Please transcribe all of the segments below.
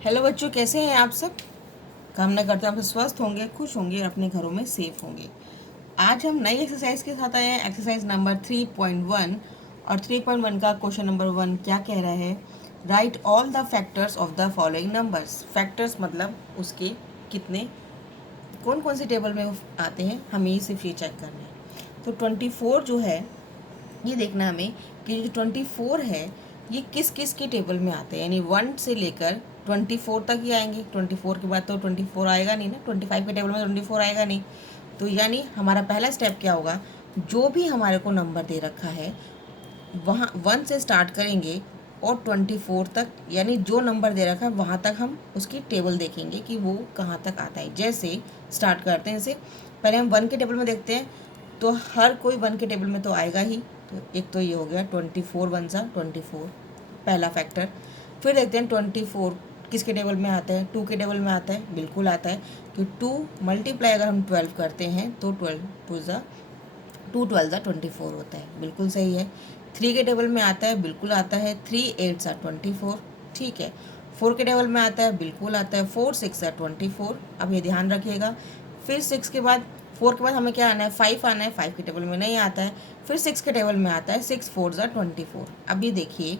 Hello बच्चों, कैसे हैं आप सब। कामना करते हैं आप सब स्वस्थ होंगे, खुश होंगे और अपने घरों में सेफ होंगे। आज हम नई एक्सरसाइज के साथ आए हैं, एक्सरसाइज नंबर 3.1। और 3.1 का क्वेश्चन नंबर 1 क्या कह रहा है? Right all the factors of the following numbers. Factors मतलब उसके कितने, कौन कौन से टेबल में वो आते हैं, हमें सिर्फ ये चेक करना है। तो 24 जो है, ये देखना है हमें कि जो 24 है ये किस किस के टेबल में आते हैं। यानी 1 से लेकर 24 तक ही आएंगे। 24 के बाद तो 24 आएगा नहीं ना, 25 के टेबल में 24 आएगा नहीं। तो यानी हमारा पहला स्टेप क्या होगा, जो भी हमारे को नंबर दे रखा है वहाँ 1 से स्टार्ट करेंगे और 24 तक, यानी जो नंबर दे रखा है वहाँ तक हम उसकी टेबल देखेंगे कि वो कहाँ तक आता है। जैसे स्टार्ट करते हैं, जैसे पहले हम 1 के टेबल में देखते हैं, तो हर कोई 1 के टेबल में तो आएगा ही। तो एक तो ये हो गया 24 1 सा 24, पहला फैक्टर। फिर देखते हैं 24 किसके टेबल में आता है, 2 के टेबल में आता है, बिल्कुल आता है कि 2 मल्टीप्लाई अगर हम 12 करते हैं तो 12 टू ज़ा 2 12 ज़ा 24 होता है, बिल्कुल सही है। 3 के टेबल में आता है, बिल्कुल आता है, 3 8 सा 24, ठीक है। 4 के टेबल में आता है, बिल्कुल आता है, 4 6 सा 24। अब ये ध्यान रखिएगा। फिर 6 के बाद, 4 के बाद हमें क्या आना है, 5 आना है। 5 के टेबल में नहीं आता है। फिर 6 के टेबल में आता है, 6 4 ज़ा 24। अब ये देखिए,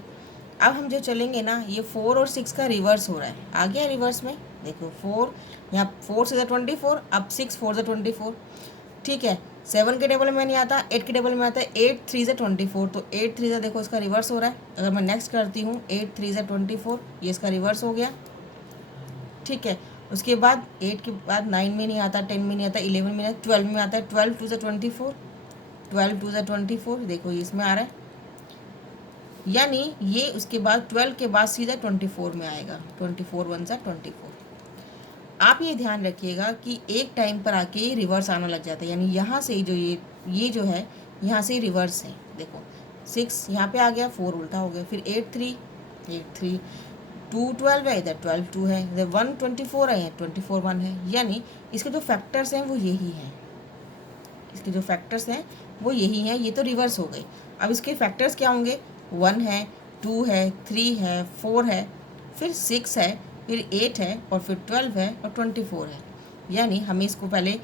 अब हम जो चलेंगे ना, ये 4 और 6 का रिवर्स हो रहा है। आ गया रिवर्स में, देखो 4, यहाँ 4 से 24, अब 6 4 से 24, ठीक है। 7 के टेबल में नहीं आता, 8 के टेबल में आता है, 8 3 से 24। तो 8 3 से देखो इसका रिवर्स हो रहा है। अगर मैं नेक्स्ट करती हूँ 8 3 से 24, ये इसका रिवर्स हो गया, ठीक है। उसके बाद 8 के बाद 9 में नहीं आता, 10 में नहीं आता, 11 में नहीं आता, 12 में आता है। 12 2 से 24, 12 2 से 24, देखो ये इसमें आ रहा है। यानी ये उसके बाद 12 के बाद सीधा 24 में आएगा। 24 1 सा 24। आप ये ध्यान रखिएगा कि एक टाइम पर आके रिवर्स आना लग जाता है। यानी यहाँ से जो ये जो है, यहाँ से रिवर्स है। देखो 6 यहाँ पे आ गया, 4 उल्टा हो गया, फिर 8 3 8 3, 2 12 है, इधर 12 2 है, इधर 1 24 है, 24 1 है। यानी इसके जो फैक्टर्स हैं वो यही हैं, इसके जो फैक्टर्स हैं वो यही हैं। ये तो रिवर्स हो गई। अब इसके फैक्टर्स क्या होंगे, 1 है, 2 है, 3 है, 4 है, फिर 6 है, फिर 8 है, और फिर 12 है, और 24 है। यानी हमें इसको पहले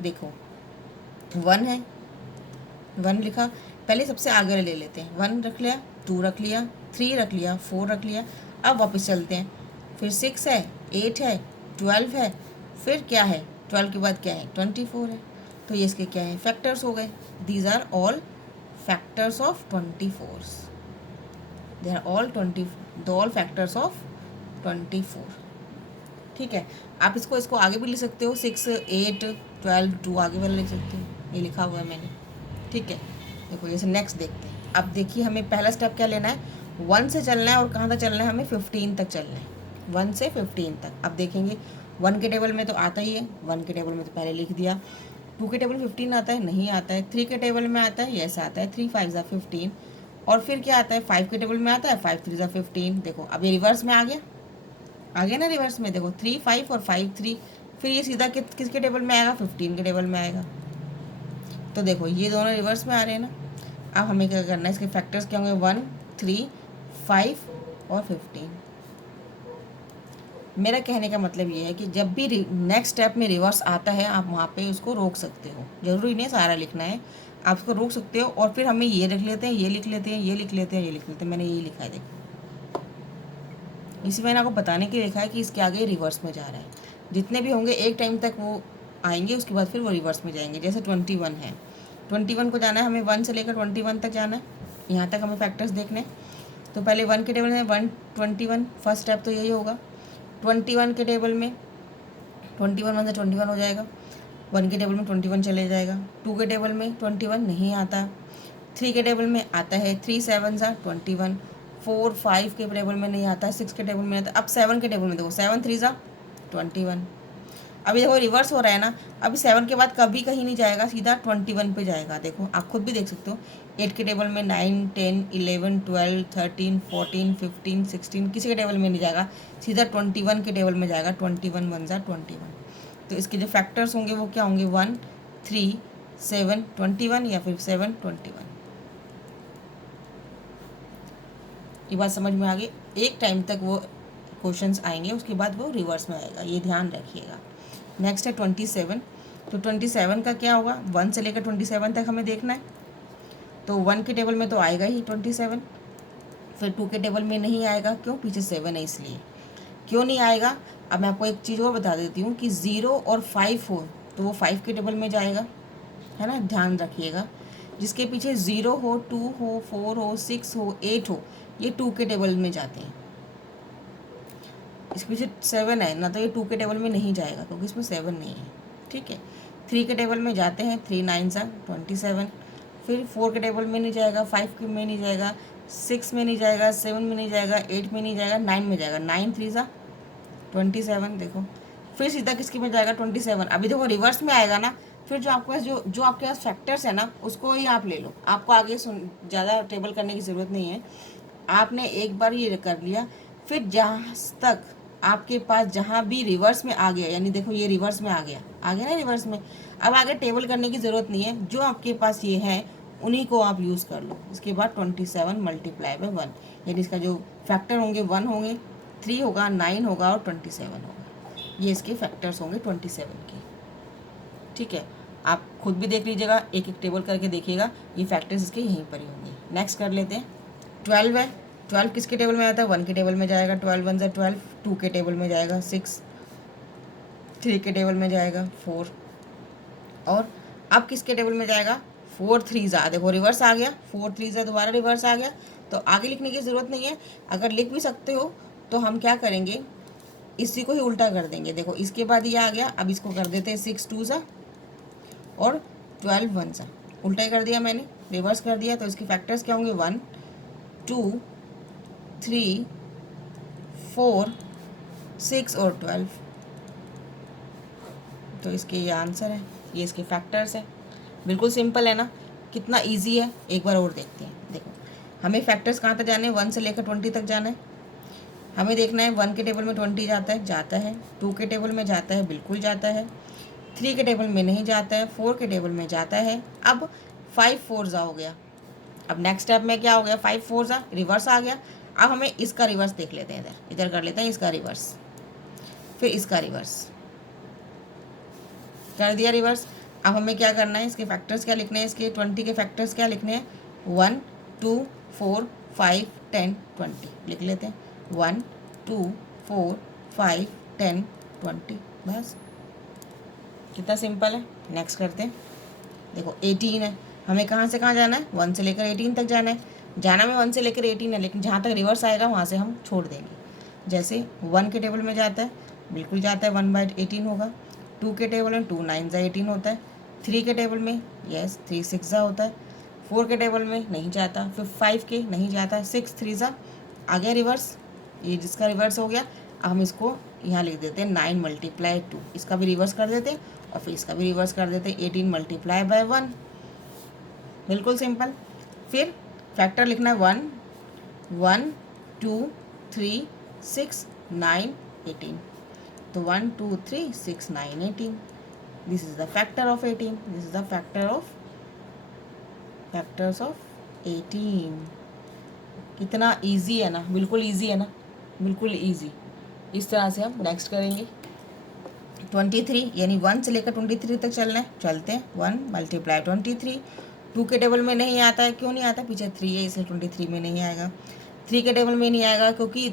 देखो, 1 है, 1 लिखा, पहले सबसे आगे ले लेते हैं। 1 रख लिया, 2 रख लिया, 3 रख लिया, 4 रख लिया। अब वापस चलते हैं, फिर 6 है, 8 है, 12 है, फिर क्या है, 12 के बाद क्या है, 24 है। तो ये इसके क्या है, फैक्टर्स हो गए। These are all factors of 24। They are all 20, the all factors of 24, ठीक है। आप इसको इसको आगे भी लिख सकते हो, 6 8 12 2 आगे वाला लिख सकते हो, ये लिखा हुआ है मैंने, ठीक है। देखो जैसे नेक्स्ट देखते हैं। अब देखिए हमें पहला स्टेप क्या लेना है, 1 से चलना है, और कहाँ तक चलना है, हमें 15 तक चलना है, 1 से 15 तक। अब देखेंगे 1 के टेबल में तो आता ही है, 1 के टेबल में तो पहले लिख दिया। 2 के टेबल 15 आता है, नहीं आता है। 3 के टेबल में आता है, यस आता है, 3 5 ज़ा 15। और फिर क्या आता है, 5 के टेबल में आता है, 5 3 ज़ा 15। देखो अब ये रिवर्स में आ गया, आ गया ना रिवर्स में। देखो 3 5 और 5 3, फिर ये सीधा किसके टेबल में आएगा, 15 के टेबल में आएगा। तो देखो ये दोनों रिवर्स में आ रहे हैं ना। अब हमें क्या करना है, इसके फैक्टर्स क्या होंगे, 1 3 5 और 15। मेरा कहने का मतलब ये है कि जब भी नेक्स्ट स्टेप में रिवर्स आता है, आप वहाँ पे उसको रोक सकते हो। ज़रूरी नहीं सारा लिखना है, आप उसको रोक सकते हो। और फिर हमें ये लिख लेते हैं, ये लिख लेते हैं, ये लिख लेते हैं, ये लिख लेते हैं। मैंने यही लिखा है, देखो इसी मैंने आपको बताने के लिए लिखा है कि इसके आगे रिवर्स में जा रहा है। जितने भी होंगे एक टाइम तक वो आएंगे, उसके बाद फिर वो रिवर्स में जाएंगे। जैसे 21 है, 21 को जाना है हमें, 1 से लेकर 21 तक जाना है, यहाँ तक हमें फैक्टर्स देखने। तो पहले 1 के टेबल में 1 21, फर्स्ट स्टेप तो यही होगा। 21 के टेबल में 21 1 से 21 हो जाएगा, 1 के टेबल में 21 चले जाएगा। 2 के टेबल में 21 नहीं आता, 3 के टेबल में आता है, 3 7 सा 21, 4 5 के टेबल में नहीं आता, 6 के टेबल में आता। अब 7 के टेबल में देखो, 7 3 सा 21। अभी देखो रिवर्स हो रहा है ना, अभी 7 के बाद कभी कहीं नहीं जाएगा, सीधा 21 पे जाएगा। देखो आप खुद भी देख सकते हो, 8 के टेबल में 9 10 11 12 13 14 15 16, किसी के टेबल में नहीं जाएगा, सीधा 21 के टेबल में जाएगा। 21 1 सा 21। तो इसके जो फैक्टर्स होंगे वो क्या होंगे, 1 3 7 21 या फिर 7 21। ये बात समझ में आ गई। एक टाइम तक वो क्वेश्चंस आएंगे, उसके बाद वो रिवर्स में आएगा, ये ध्यान रखिएगा। नेक्स्ट है 27। तो 27 का क्या होगा, 1 से लेकर 27 तक हमें देखना है। तो 1 के टेबल में तो आएगा ही 27, फिर 2 के टेबल में नहीं आएगा, क्यों, पीछे 7 है इसलिए। क्यों नहीं आएगा, अब मैं आपको एक चीज़ और बता देती हूँ कि 0 और 5 हो तो वो 5 के टेबल में जाएगा, है ना, ध्यान रखिएगा। जिसके पीछे 0 हो, 2 हो, 4 हो, 6 हो, 8 हो, ये 2 के टेबल में जाते हैं। इसके पीछे 7 है ना, तो ये 2 के टेबल में नहीं जाएगा क्योंकि इसमें 7 नहीं है, ठीक है। 3 के टेबल में जाते हैं, 3 9 27। फिर 4 के टेबल में नहीं जाएगा, 5 के में नहीं जाएगा, 6 में नहीं जाएगा, 7 में नहीं जाएगा, 8 में नहीं जाएगा, 9 में जाएगा। 9 3 27, देखो। फिर सीधा किसके में जाएगा, 27। अभी देखो रिवर्स में आएगा ना, फिर जो आपके पास जो आपके पास फैक्टर्स है ना, उसको ही आप ले लो। आपको आगे ज़्यादा टेबल करने की ज़रूरत नहीं है, आपने एक बार ये कर लिया। फिर जहाँ तक आपके पास जहाँ भी रिवर्स में आ गया, यानी देखो ये रिवर्स में आ गया ना रिवर्स में, अब आगे टेबल करने की ज़रूरत नहीं है, जो आपके पास ये है उन्हीं को आप यूज़ कर लो। इसके बाद 27 मल्टीप्लाई बाय 1, यानी इसका जो फैक्टर होंगे 1 होंगे, 3 होगा, 9 होगा और 27 होगा। ये इसके फैक्टर्स होंगे 27 के, ठीक है। आप खुद भी देख लीजिएगा, एक एक टेबल करके देखिएगा, ये फैक्टर्स इसके यहीं पर ही होंगे। नेक्स्ट कर लेते हैं। 12 है, 12 किसके टेबल में आता है, 1 के टेबल में जाएगा, 12 1 12, 2 के टेबल में जाएगा 6, 3 के टेबल में जाएगा 4, और अब किसके टेबल में जाएगा, 4 3 देखो रिवर्स आ गया, 4 3 दोबारा रिवर्स आ गया। तो आगे लिखने की ज़रूरत नहीं है, अगर लिख भी सकते हो तो हम क्या करेंगे, इसी को ही उल्टा कर देंगे। देखो इसके बाद ये आ गया, अब इसको कर देते हैं 6 2 और 12 1 उल्टा ही कर दिया मैंने, रिवर्स कर दिया। तो इसके फैक्टर्स क्या होंगे, 1 2 3 4 6 और 12। तो इसके ये आंसर है, ये इसके फैक्टर्स है। बिल्कुल सिंपल है ना, कितना इजी है, एक बार और देखते हैं। देखो हमें फैक्टर्स कहाँ तक जाने हैं, 1 से लेकर 20 तक जाना है। हमें देखना है 1 के टेबल में 20 जाता है, 2 के टेबल में जाता है, बिल्कुल जाता है, 3 के टेबल में नहीं जाता है, 4 के टेबल में जाता है। अब 5 4 हो गया। अब नेक्स्ट स्टेप में क्या हो गया, 5 4 रिवर्स आ गया। अब हमें इसका रिवर्स देख लेते हैं, इधर कर लेते हैं इसका रिवर्स, फिर इसका रिवर्स कर दिया रिवर्स। अब हमें क्या करना है, इसके फैक्टर्स क्या लिखने हैं, इसके 20 के फैक्टर्स क्या लिखने हैं, 1 2 4 5 10 20 लिख लेते हैं। 1 2 4 5 10 20, बस कितना सिंपल है। नेक्स्ट करते हैं। देखो 18 है, हमें कहाँ से कहाँ जाना है, 1 से लेकर 18 तक जाना है। जाना में 1 से लेकर 18 है, लेकिन जहाँ तक रिवर्स आएगा वहाँ से हम छोड़ देंगे। जैसे 1 के टेबल में जाता है, बिल्कुल जाता है, 1/18 होगा। 2 के टेबल में 2 9 18 होता है। 3 के टेबल में 3 6 होता है। 4 के टेबल में नहीं जाता, फिर 5 के नहीं जाता, 6 3 आ गया रिवर्स, ये जिसका रिवर्स हो गया। अब हम इसको यहाँ लिख देते हैं 9 × 2, इसका भी रिवर्स कर देते हैं और फिर इसका भी रिवर्स कर देते हैं 18 × 1, बिल्कुल सिंपल। फिर फैक्टर लिखना है 1 1 2 3 6 9 18। तो 1 2 3 6 9 18, this is the factor of 18, this is the factors of 18। कितना इजी है ना, बिल्कुल इजी है ना, बिल्कुल इजी। इस तरह से हम नेक्स्ट करेंगे। 23, यानी 1 से लेकर 23 तक चलना है, चलते हैं। 1 × 23, 2 के टेबल में नहीं आता है, क्यों नहीं आता, पीछे 3 है इसलिए 23 में नहीं आएगा। 3 के टेबल में नहीं आएगा क्योंकि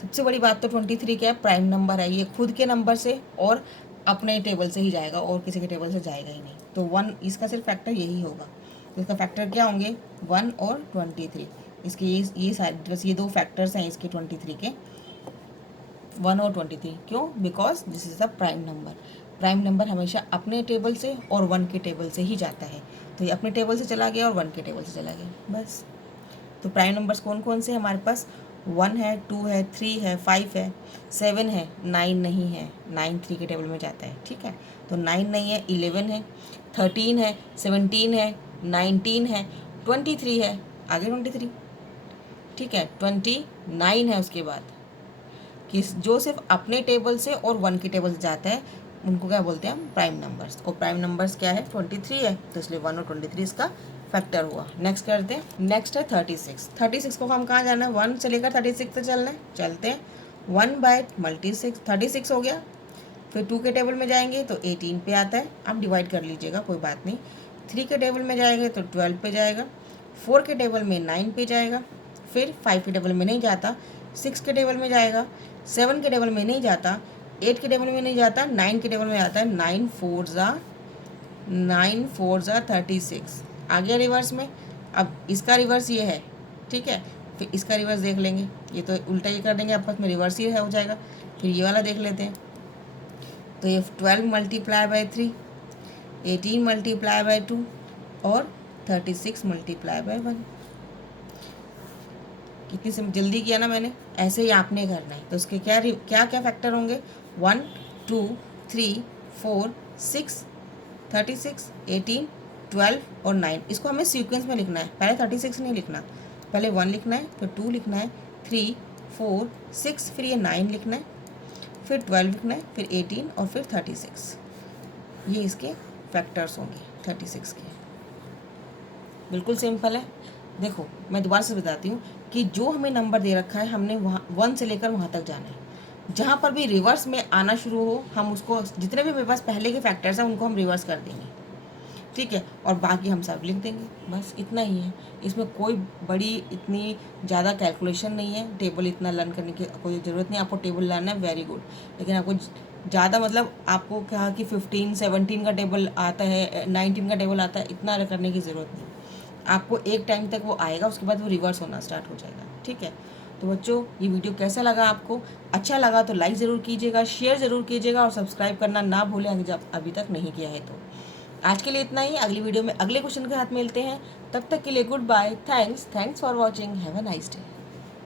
सबसे बड़ी बात तो 23 क्या है, प्राइम नंबर है, ये खुद के नंबर से और अपने टेबल से ही जाएगा और किसी के टेबल से जाएगा ही नहीं। तो 1 इसका सिर्फ फैक्टर यही होगा। तो इसका फैक्टर क्या होंगे, 1 और 23। इसके ये सारे बस ये 2 फैक्टर्स हैं इसके 23 के, 1 और 23। क्यों, because this is the prime number. Prime number हमेशा अपने टेबल से और 1 के टेबल से ही जाता है। तो ये अपने टेबल से चला गया और 1 के टेबल से चला गया, बस। तो प्राइम नंबर्स कौन कौन से हमारे पास, 1 है, 2 है, 3 है, 5 है, 7 है, 9 नहीं है, 9 3 के टेबल में जाता है, ठीक है। तो 9 नहीं है, 11 है, 13 है, 17 है, 19 है, 23 है, आगे 23, ठीक है। 29 है उसके बाद, कि जो सिर्फ अपने टेबल से और 1 के टेबल से जाता है, उनको क्या बोलते हैं हम, प्राइम नंबर्स। और प्राइम नंबर्स क्या है, 23 है, तो इसलिए 1 और 23 इसका फैक्टर हुआ। नेक्स्ट करते हैं। नेक्स्ट है 36। 36 को हम कहाँ जाना है, 1 से लेकर 36 तक चलना है, चलते हैं। 1/36 36 हो गया। फिर 2 के टेबल में जाएंगे तो 18 पे आता है, आप डिवाइड कर लीजिएगा कोई बात नहीं। 3 के टेबल में जाएंगे तो 12 पे जाएगा। 4 के टेबल में 9 पे जाएगा। फिर 5 के टेबल में नहीं जाता, 6 के टेबल में जाएगा, 7 के टेबल में नहीं जाता, 8 के टेबल में नहीं जाता, 9 के टेबल में आता है। 9 4 ज़ा 36 आ गया रिवर्स में। अब इसका रिवर्स ये है, ठीक है। फिर इसका रिवर्स देख लेंगे, ये तो उल्टा ही कर देंगे आपस में, रिवर्स ही हो जाएगा। फिर ये वाला देख लेते हैं, तो ये 12 मल्टीप्लाई बाई 3, 18 मल्टीप्लाई बाई 2 और 36 मल्टीप्लाई बाई 1। कितनी से जल्दी किया ना मैंने, ऐसे ही आपने करना है। तो उसके क्या क्या क्या फैक्टर होंगे, 1 2 3 4 6 36 18 12 और 9। इसको हमें सीक्वेंस में लिखना है, पहले 36 नहीं लिखना, पहले 1 लिखना है, फिर 2 लिखना है, 3 4 6, फिर ये 9 लिखना है, फिर 12 लिखना है, फिर 18 और फिर 36। ये इसके फैक्टर्स होंगे 36 के। बिल्कुल सिंपल है। देखो मैं दोबारा से बताती हूँ कि जो हमें नंबर दे रखा है, हमने वहाँ 1 से लेकर वहाँ तक जाना है। जहाँ पर भी रिवर्स में आना शुरू हो, हम उसको, जितने भी मेरे पास पहले के फैक्टर्स हैं उनको हम रिवर्स कर देंगे, ठीक है। और बाकी हम सब लिख देंगे, बस इतना ही है। इसमें कोई बड़ी इतनी ज़्यादा कैलकुलेशन नहीं है, टेबल इतना लर्न करने की कोई ज़रूरत नहीं। आपको टेबल लर्न है, वेरी गुड, लेकिन आपको ज़्यादा मतलब आपको कहा कि 15 17 का टेबल आता है, 19 का टेबल आता है, इतना करने की ज़रूरत नहीं। आपको एक टाइम तक वो आएगा, उसके बाद वो रिवर्स होना स्टार्ट हो जाएगा, ठीक है। तो बच्चों, ये वीडियो कैसा लगा आपको? अच्छा लगा तो लाइक ज़रूर कीजिएगा, शेयर ज़रूर कीजिएगा और सब्सक्राइब करना ना भूलें जब अभी तक नहीं किया है तो। आज के लिए इतना ही, अगली वीडियो में अगले क्वेश्चन के साथ मिलते हैं। तब तक के लिए good bye, thanks for watching, have a nice day.